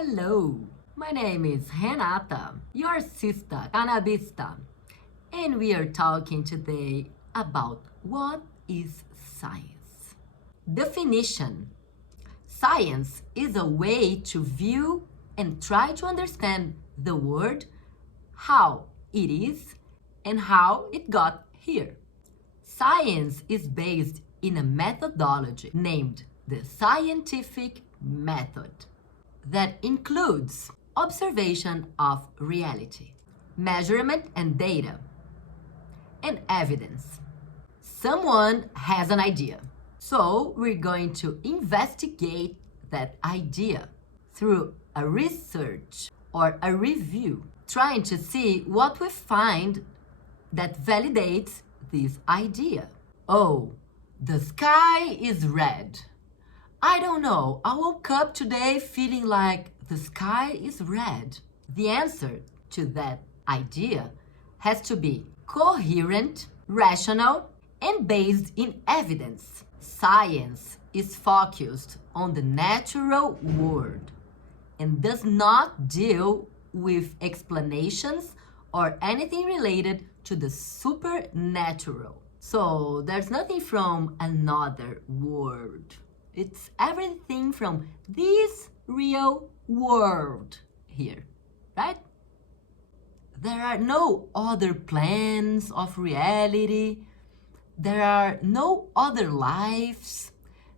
Hello, my name is Renata, your sister cannabista, and we are talking today about what is science. Definition: science is a way to view and try to understand the world, how it is, and how it got here. Science is based in a methodology named the scientific method that includes observation of reality, measurement and data, and evidence. Someone has an idea, so we're going to investigate that idea through a research or a review, trying to see what we find that validates this idea. Oh, the sky is red. I don't know. I woke up today feeling like the sky is red. The answer to that idea has to be coherent, rational, and based in evidence. Science is focused on the natural world and does not deal with explanations or anything related to the supernatural. So there's nothing from another world. It's everything from this real world here, right? There are no other plans of reality. There are no other lives.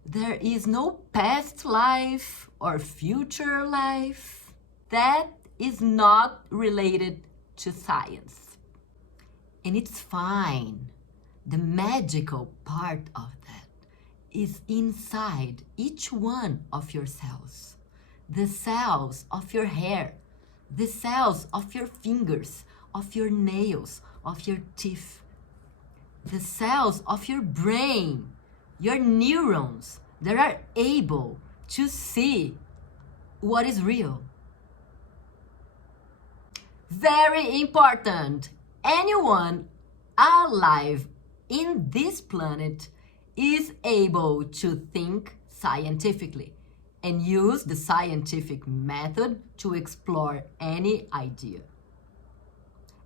There is no past life or future life. That is not related to science. And it's fine. The magical part of that is inside each one of your cells. The cells of your hair, the cells of your fingers, of your nails, of your teeth, the cells of your brain, your neurons that are able to see what is real. Very important. Anyone alive in this planet is able to think scientifically and use the scientific method to explore any idea.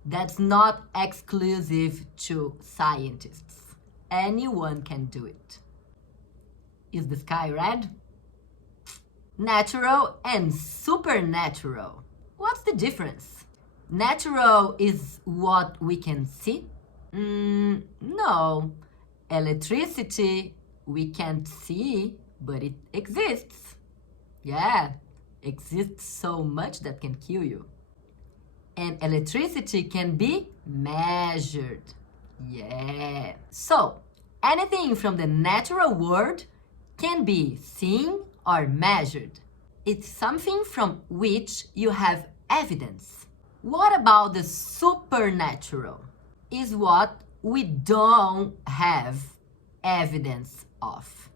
That's not exclusive to scientists. Anyone can do it. Is the sky red? Natural and supernatural. What's the difference? Natural is what we can see? No. Electricity, we can't see, but it exists. Yeah, exists so much that can kill you. And electricity can be measured. Yeah. So, anything from the natural world can be seen or measured. It's something from which you have evidence. What about the supernatural? Is what we don't have evidence of.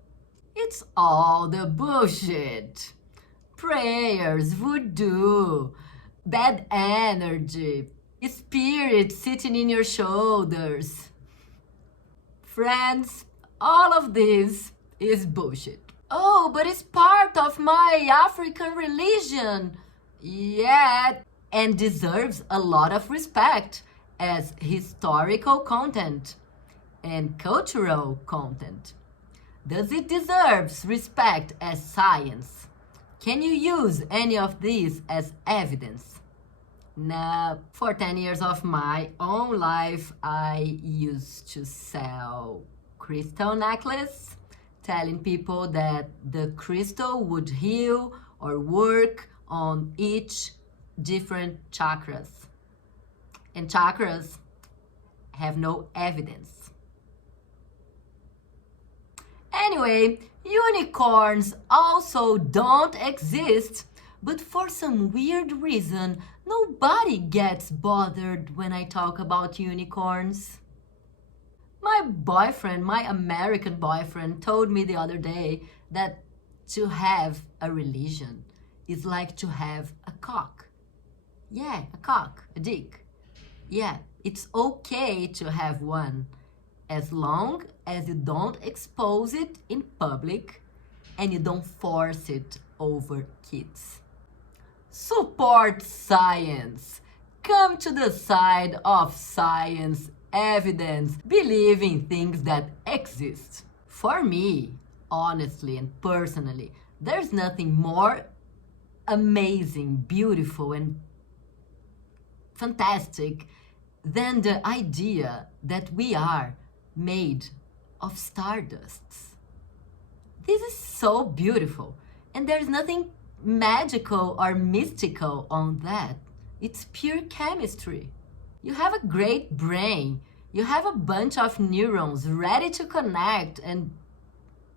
It's all the bullshit. Prayers, voodoo, bad energy, spirits sitting in your shoulders. Friends, all of this is bullshit. Oh, but it's part of my African religion. Yeah, and deserves a lot of respect as historical content and cultural content. Does it deserve respect as science? Can you use any of these as evidence? Nah, for 10 years of my own life, I used to sell crystal necklace, telling people that the crystal would heal or work on each different chakras. And chakras have no evidence. Anyway, unicorns also don't exist, but for some weird reason, nobody gets bothered when I talk about unicorns. My boyfriend, my American boyfriend, told me the other day that to have a religion is like to have a cock. Yeah, a cock, a dick. Yeah, it's okay to have one as long as you don't expose it in public and you don't force it over kids. Support science. Come to the side of science, evidence, believe in things that exist. For me, honestly and personally, there's nothing more amazing, beautiful, and fantastic than the idea that we are made of stardusts. This is so beautiful, and there's nothing magical or mystical on that. It's pure chemistry. You have a great brain, you have a bunch of neurons ready to connect, and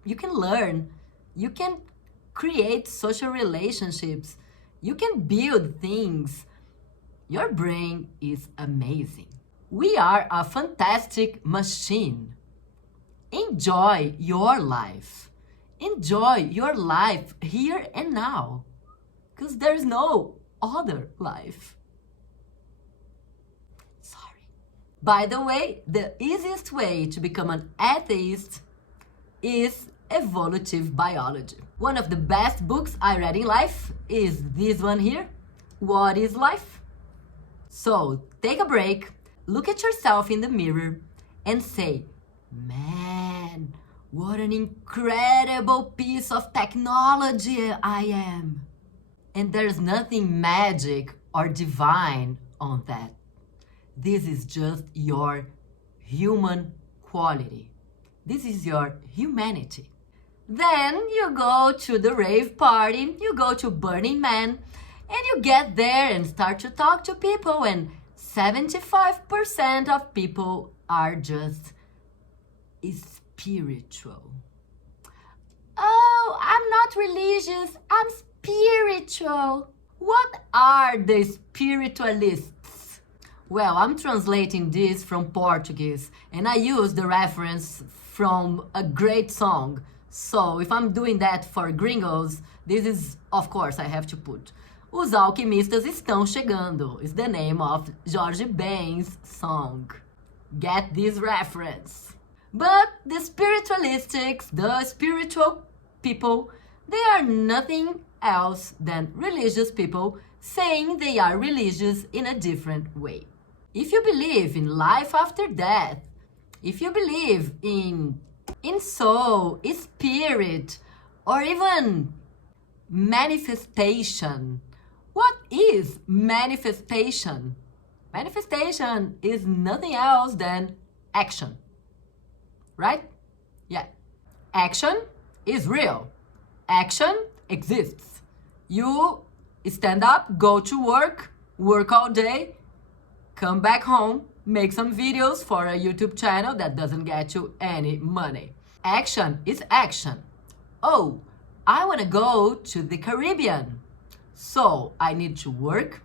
you can learn, you can create social relationships, you can build things. Your brain is amazing. We are a fantastic machine. Enjoy your life. Enjoy your life here and now, because there's no other life. Sorry. By the way, the easiest way to become an atheist is evolutive biology. One of the best books I read in life is this one here, What is Life? So take a break, look at yourself in the mirror and say, man, what an incredible piece of technology I am. And there's nothing magic or divine on that. This is just your human quality. This is your humanity. Then you go to the rave party, you go to Burning Man, and you get there and start to talk to people, and 75% of people are just spiritual. Oh, I'm not religious, I'm spiritual. What are the spiritualists? Well, I'm translating this from Portuguese, and I use the reference from a great song. So if I'm doing that for gringos, this is, of course, I have to put. Os alquimistas estão chegando is the name of Jorge Ben's song. Get this reference. But the spiritualistics, the spiritual people, they are nothing else than religious people saying they are religious in a different way. If you believe in life after death, if you believe in soul, spirit, or even manifestation, what is manifestation? Manifestation is nothing else than action. Right? Yeah. Action is real. Action exists. You stand up, go to work all day, come back home, make some videos for a YouTube channel that doesn't get you any money. Action is action. Oh, I want to go to the Caribbean. So I need to work,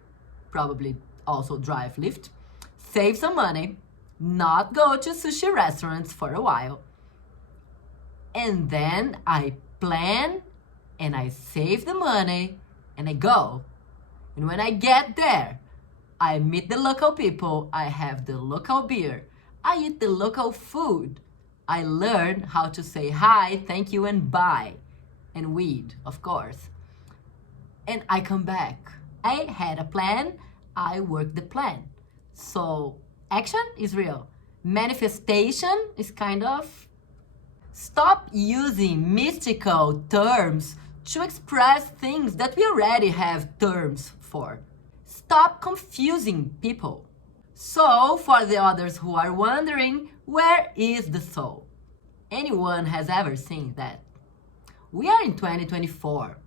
probably also drive Lyft, save some money, not go to sushi restaurants for a while. And then I plan and I save the money and I go. And when I get there, I meet the local people, I have the local beer, I eat the local food, I learn how to say hi, thank you, and bye, and weed, of course. And I come back. I had a plan, I work the plan. So action is real. Manifestation is kind of... Stop using mystical terms to express things that we already have terms for. Stop confusing people. So, for the others who are wondering, where is the soul? Anyone has ever seen that? We are in 2024.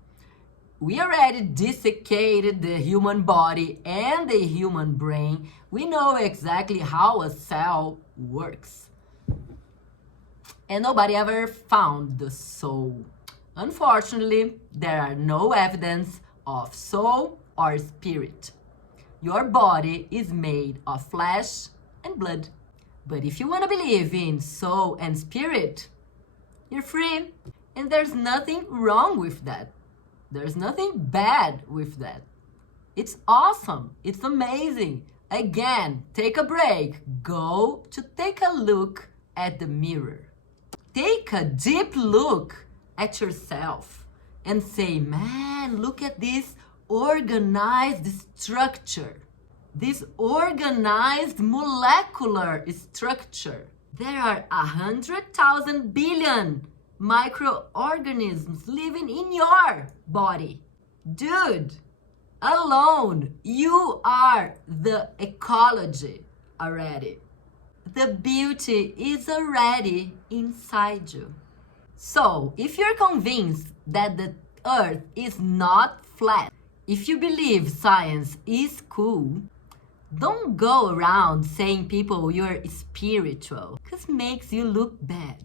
We already desiccated the human body and the human brain. We know exactly how a cell works. And nobody ever found the soul. Unfortunately, there are no evidence of soul or spirit. Your body is made of flesh and blood. But if you want to believe in soul and spirit, you're free. And there's nothing wrong with that. There's nothing bad with that. It's awesome. It's amazing. Again, take a break. Go to take a look at the mirror. Take a deep look at yourself and say, man, look at this organized structure, this organized molecular structure. There are 100,000 billion microorganisms living in your body. Dude, alone, you are the ecology already. The beauty is already inside you. So, if you're convinced that the earth is not flat, if you believe science is cool, don't go around saying people you're spiritual, because it makes you look bad.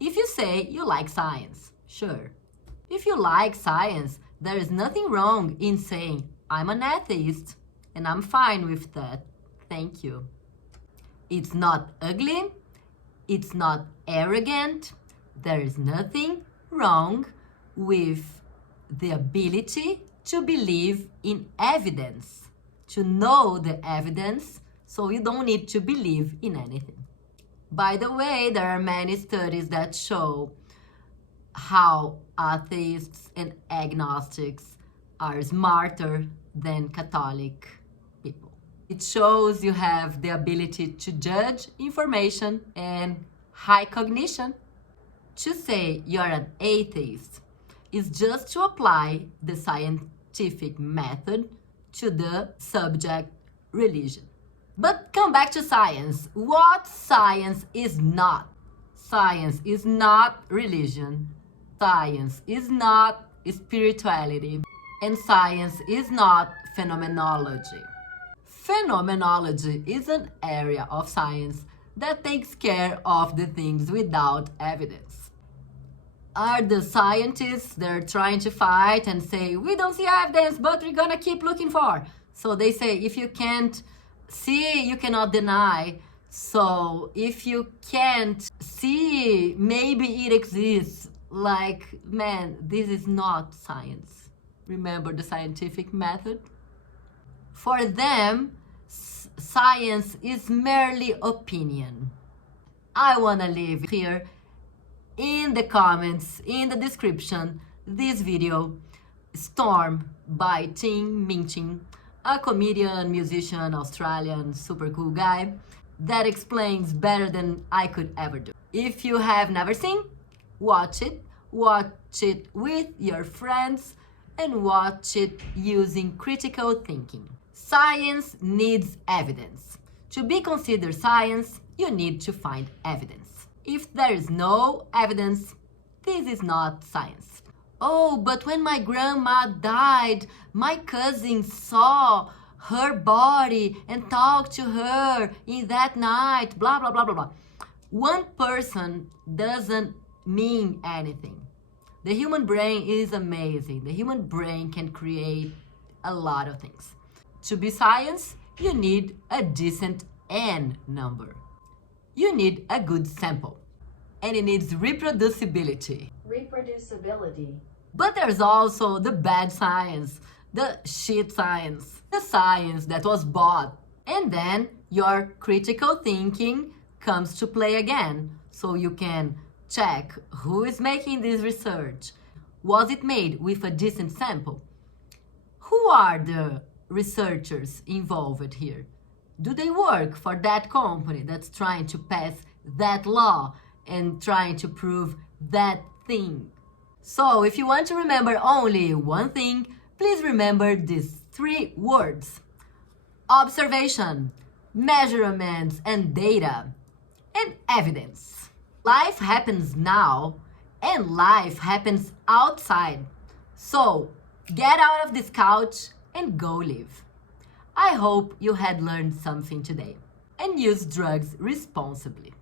If you say you like science, sure. If you like science, there is nothing wrong in saying, I'm an atheist, and I'm fine with that. Thank you. It's not ugly, it's not arrogant, there is nothing wrong with the ability to believe in evidence, to know the evidence, so you don't need to believe in anything. By the way, there are many studies that show how atheists and agnostics are smarter than Catholic people. It shows you have the ability to judge information and high cognition. To say you're an atheist is just to apply the scientific method to the subject religion. But come back to science. What science is not? Science is not religion. Science is not spirituality. And science is not phenomenology. Phenomenology is an area of science that takes care of the things without evidence. Are the scientists that are trying to fight and say, we don't see evidence, but we're gonna keep looking for. So they say, if you can't see, you cannot deny. So if you can't see, maybe it exists. Like, man, this is not science. Remember the scientific method? For them, science is merely opinion. I wanna leave here in the comments, in the description, this video, Storm by Tim Minchin, a comedian, musician, Australian, super cool guy that explains better than I could ever do. If you have never seen, watch it with your friends, and watch it using critical thinking. Science needs evidence. To be considered science, you need to find evidence. If there is no evidence, this is not science. Oh, but when my grandma died, my cousin saw her body and talked to her in that night, blah, blah, blah, blah, blah. One person doesn't mean anything. The human brain is amazing. The human brain can create a lot of things. To be science, you need a decent N number. You need a good sample. And it needs reproducibility. Reproducibility. But there's also the bad science, the shit science, the science that was bought. And then your critical thinking comes to play again. So you can check who is making this research. Was it made with a decent sample? Who are the researchers involved here? Do they work for that company that's trying to pass that law and trying to prove that thing? So if you want to remember only one thing, please remember these 3 words: observation, measurements and data, and evidence. Life happens now, and life happens outside. So get out of this couch and go live. I hope you had learned something today, and use drugs responsibly.